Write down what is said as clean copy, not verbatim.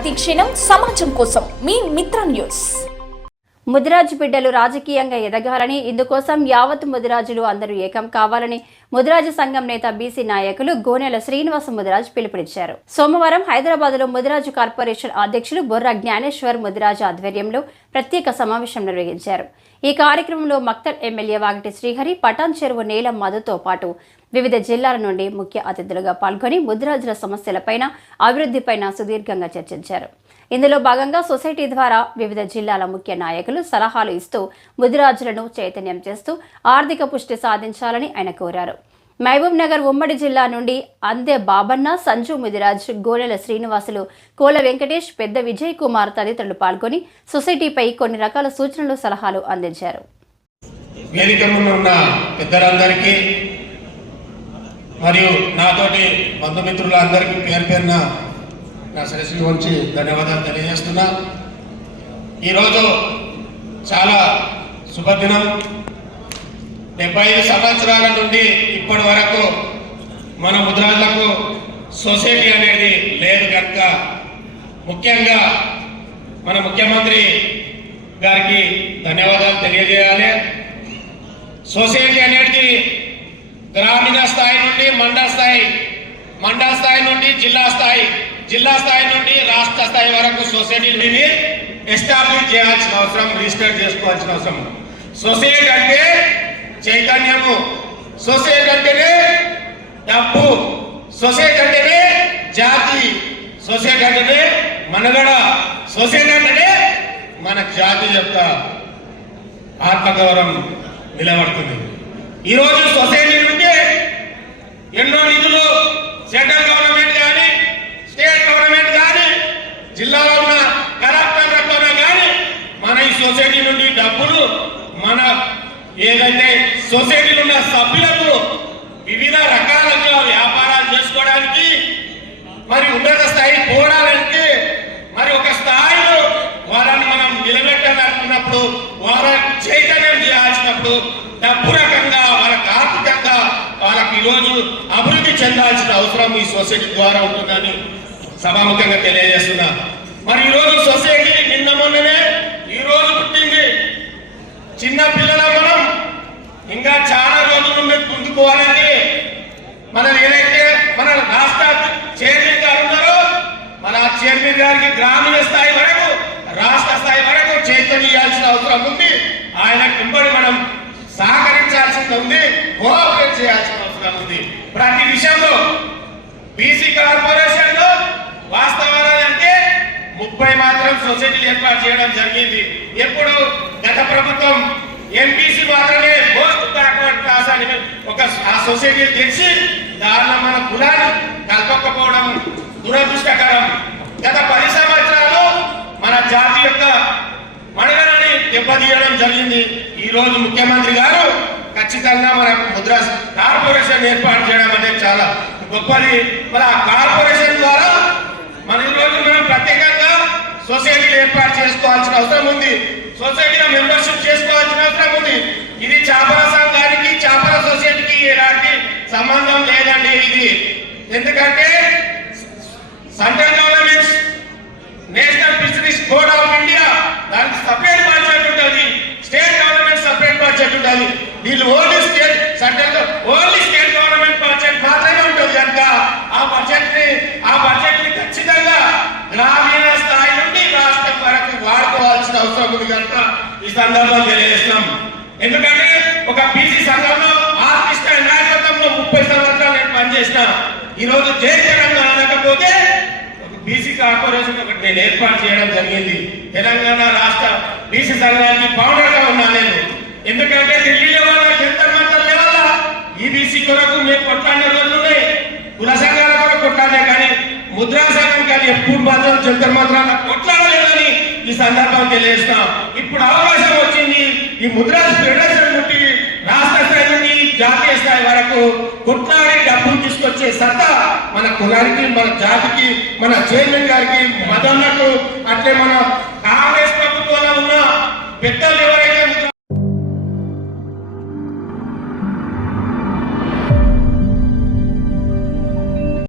ప్రతి క్షణం సమాజం కోసం మీ మిత్ర న్యూస్. ముదిరాజు బిడ్డలు రాజకీయంగా ఎదగాలని, ఇందుకోసం యావత్ ముదిరాజులు అందరూ ఏకం కావాలని ముదిరాజు సంఘం నేత బీసీ నాయకులు గోనెల శ్రీనివాస ముదిరాజ్ పిలుపునిచ్చారు. సోమవారం హైదరాబాద్లో ముదిరాజు కార్పొరేషన్ అధ్యక్షులు బొర్రా జ్ఞానేశ్వర్ ముదిరాజు ఆధ్వర్యంలో ప్రత్యేక సమావేశం నిర్వహించారు. ఈ కార్యక్రమంలో మక్తల్ ఎమ్మెల్యే వాగటి శ్రీహరి, పటాన్ చెరువు నేల మధుతో పాటు వివిధ జిల్లాల నుండి ముఖ్య అతిథులుగా పాల్గొని ముదిరాజుల సమస్యలపైన, అభివృద్ధిపైన సుదీర్ఘంగా చర్చించారు. ఇందులో భాగంగా సొసైటీ ద్వారా వివిధ జిల్లాల ముఖ్య నాయకులు సలహాలు ఇస్తూ ముదిరాజులను చైతన్యం చేస్తూ ఆర్థిక పుష్టి సాధించాలని ఆయన కోరారు. మహబూబ్ నగర్ ఉమ్మడి జిల్లా నుండి అందే బాబన్న, సంజు ముదిరాజ్, గోనెల శ్రీనివాసులు, కోల వెంకటేష్, పెద్ద విజయ్ కుమార్ తదితరులు పాల్గొని సొసైటీపై కొన్ని రకాల సూచనలు, సలహాలు అందించారు. మరియు నాతోటి బంధుమిత్రులందరికీ పేరు పేరున నా శిరస్సు వంచి ధన్యవాదాలు తెలియజేస్తున్నా. ఈరోజు చాలా శుభదినం. 75 సంవత్సరాల నుండి ఇప్పటి వరకు మన ముదిరాజులకు సొసైటీ అనేది లేదు కనుక ముఖ్యంగా మన ముఖ్యమంత్రి గారికి ధన్యవాదాలు తెలియజేయాలి. సొసైటీ అనేది గ్రామీణ స్థాయి నుండి మండల స్థాయి, మండల స్థాయి నుండి జిల్లా స్థాయి, జిల్లా స్థాయి నుండి రాష్ట్ర స్థాయి వరకు సొసైటీని ఎస్టాబ్లిష్ చేయాల్సిన అవసరం, రిజిస్టర్ చేసుకోవాల్సిన అవసరం. సొసైటీ అంటే చైతన్యము, సొసైటీ అంటేనే డబ్బు, సొసైటీ అంటేనే జాతి, సొసైటీ అంటేనే మనగడ, సొసైటీ అంటేనే మన జాతి యొక్క ఆత్మగౌరవం నిలబడుతుంది. ఈరోజు సొసైటీ నుండి ఎన్నో నిధులు సెంట్రల్ గవర్నమెంట్ కానీ, స్టేట్ గవర్నమెంట్ కానీ, జిల్లాలో ఉన్న కలెక్టర్లతో కానీ మన ఈ సొసైటీ నుండి డబ్బులు మన ఏదైతే సొసైటీలో ఉన్న సభ్యులకు వివిధ రకాలుగా వ్యాపారాలు చేసుకోవడానికి, మరి ఉన్నత స్థాయి పోరాడానికి, మరి ఒక స్థాయిలో వారిని మనం నిలబెట్టాలనుకున్నప్పుడు, వారిని చైతన్యం చేయాల్సినప్పుడు డబ్బు రకంగా వాళ్ళకి ఆర్థికంగా వాళ్ళకి ఈరోజు అభివృద్ధి చెందాల్సిన అవసరం ఈ సొసైటీ ద్వారా ఉంటుందని సభాముఖంగా తెలియజేస్తున్నా. మరి ఈరోజు సొసైటీ నిన్న మొన్ననే ఈ రోజు పుట్టింది. చిన్న పిల్లల మనం ఇంకా చాలా రోజుల నుండి ముందుకోవాలంటే మనం ఏదైతే మన రాష్ట్ర చైర్మన్ గారు ఉన్నారో, మన చైర్మన్ గారికి గ్రామీణ స్థాయి వరకు, రాష్ట్ర స్థాయి వరకు చైతన్యాల్సిన అవసరం ఉంది. ఆయన వెంబడి మనం సహకరించాల్సింది ఉంది, కోఆపరేట్ చేయాల్సిన అవసరం ఉంది. ప్రతి విషయంలో బీసీ కార్పొరేషన్ లో వాస్తవాలంటే 30 మాత్రం సొసైటీలు ఏర్పాటు చేయడం జరిగింది. ఎప్పుడు గత ప్రభుత్వం ఎంపీసీ మాత్రమే మోస్ట్ బ్యాక్వర్డ్ క్లాస్ అని ఒక ఆ సొసైటీ తెచ్చి దానిలో మన కులాన్ని కలపకపోవడం దురదృష్టకరం. గత 10 సంవత్సరాలు మన జాతి యొక్క మనుగడని దెబ్బతీయడం జరిగింది. ఈ రోజు ముఖ్యమంత్రి గారు ఖచ్చితంగా మన ముదిరాజ్ కార్పొరేషన్ ఏర్పాటు చేయడం అనేది చాలా గొప్పది. మరి ఆ కార్పొరేషన్ ద్వారా మన ఈ రోజు మనం ప్రత్యేకంగా సొసైటీలు ఏర్పాటు చేసుకోవాల్సిన అవసరం ఉంది. సొసైటీలో మెంబర్షిప్ చేసుకోవాల్సిన అవసరం ఉంది. ఇది చాపర సంఘానికి, చాపర సొసైటీకి ఎలాంటి సంబంధం లేదండి. ఇది ఎందుకంటే central government national fisheries board of India దానికి సపరేట్ బడ్జెట్ ఉంటుంది, స్టేట్ గవర్నమెంట్ సపరేట్ బడ్జెట్ ఉంటుంది. వీళ్ళు only state central only state government budget మాత్రమే ఉంటుంది కనుక ఆ బడ్జెట్ ని ఖచ్చితంగా గ్రామీణ స్థాయి నుండి రాష్ట్రం వరకు వాడుకోవాల్సిన అవసరం ఉంది కనుక ఈ సందర్భంగా తెలియజేస్తున్నాం. ఎందుకంటే ఒక బీసీ సంఘంలో ఆర్టిస్ట్ నాయకత్వంలో 30 సంవత్సరాలు నేను పనిచేసిన. ఈ రోజు జై తెలంగాణ అనకపోతే బీసీ కార్పొరేషన్ ఒకటి నేను ఏర్పాటు చేయడం జరిగింది. తెలంగాణ రాష్ట్ర బీసీ సంఘానికి ఫౌండర్ గా ఉన్నా నేను. ఎందుకంటే ఢిల్లీ లెవెల్, జంతర్ మంతర్ లెవెల్ ఈ బీసీ కొరకు మేము కొట్లాడిన రోజులు ఉన్నాయి. కుల సంఘాల కొరకు కొట్లాడే కానీ ముద్రా సంఘం కానీ ఎప్పుడు మాత్రం జంతర్ మంత్రాల కొట్లాడలేదని ఈ సందర్భం తెలియజేస్తున్నాం. ఇప్పుడు అవకాశం వచ్చింది. ఈ ముద్రా ఫెడరేషన్ నుండి రాష్ట్ర స్థాయి నుండి జాతీయ స్థాయి వరకు కొట్లాడి డబ్బులు తీసుకొచ్చే సత్తా మన కులానికి, మన జాతికి, మన చైర్మన్ గారికి, మదన్నకు, అట్లే మన కాంగ్రెస్ ప్రభుత్వంలో ఉన్న పెద్దలు